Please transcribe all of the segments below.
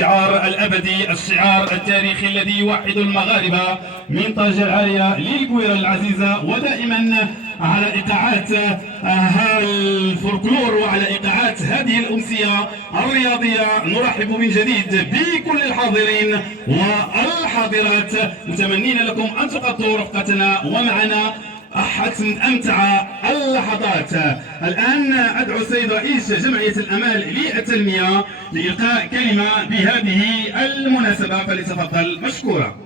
الشعار الأبدي، الشعار التاريخي الذي يوحد المغاربة من طنجة العالية للبويرة العزيزة، ودائما على إيقاعات الفولكلور وعلى إيقاعات هذه الأمسية الرياضية نرحب من جديد بكل الحاضرين والحاضرات، متمنين لكم أن تقضوا رفقتنا ومعنا أحد من أمتع اللحظات. الآن أدعو السيد رئيس جمعية الأمال للتنمية لإلقاء كلمة بهذه المناسبة، فليتفضل مشكورا.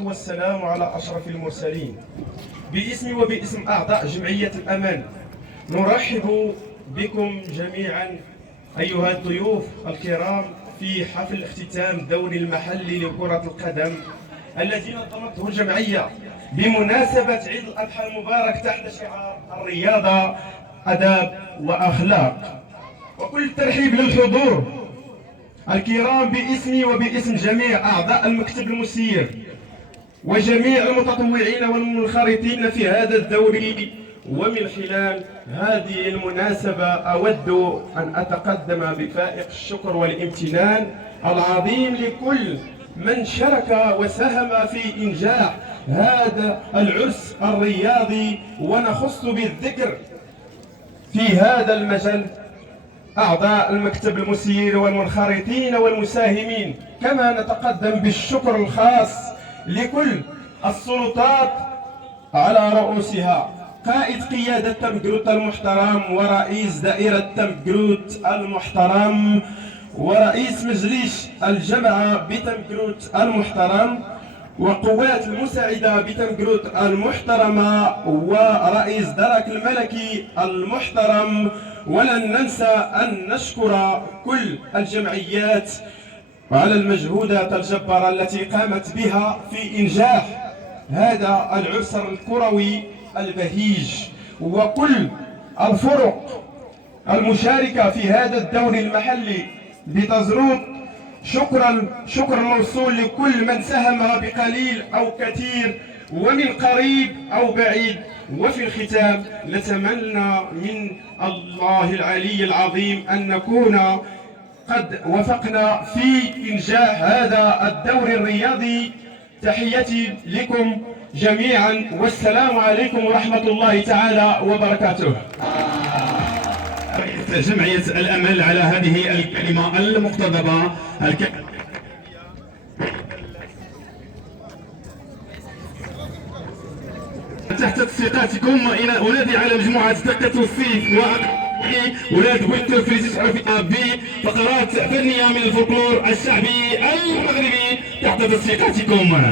والسلام على أشرف المرسلين. باسمي وباسم أعضاء جمعية الأمل نرحب بكم جميعا أيها الضيوف الكرام في حفل اختتام الدوري المحلي لكرة القدم الذي نظمته الجمعية بمناسبة عيد الأضحى المبارك تحت شعار الرياضة أداب وأخلاق. وكل الترحيب للحضور الكرام باسمي وباسم جميع أعضاء المكتب المسير وجميع المتطوعين والمنخرطين في هذا الدوري. ومن خلال هذه المناسبة أود أن أتقدم بفائق الشكر والامتنان العظيم لكل من شارك وساهم في إنجاح هذا العرس الرياضي، ونخص بالذكر في هذا المجال أعضاء المكتب المسير والمنخرطين والمساهمين. كما نتقدم بالشكر الخاص لكل السلطات على رؤوسها قائد قيادة تمقروت المحترم، ورئيس دائرة تمقروت المحترم، ورئيس مجلس الجامعة بتمقروت المحترم، وقوات المساعدة بتمقروت المحترمة، ورئيس درك الملكي المحترم. ولن ننسى أن نشكر كل الجمعيات على المجهودات الجبارة التي قامت بها في إنجاح هذا العرس الكروي البهيج، وكل الفرق المشاركة في هذا الدوري المحلي بتزروط. شكر موصول لكل من ساهم بقليل أو كثير ومن قريب أو بعيد. وفي الختام نتمنى من الله العلي العظيم أن نكون قد وفقنا في إنجاح هذا الدوري الرياضي. تحياتي لكم جميعا، والسلام عليكم ورحمة الله تعالى وبركاته. جمعية الأمل على هذه الكلمة المقتضبة. تحت تصفيقاتكم أنادي على مجموعة دقة الصيف وولاد بوينتو في بفقرات فنية من الفولكلور الشعبي المغربي تحت تصفيقاتكم.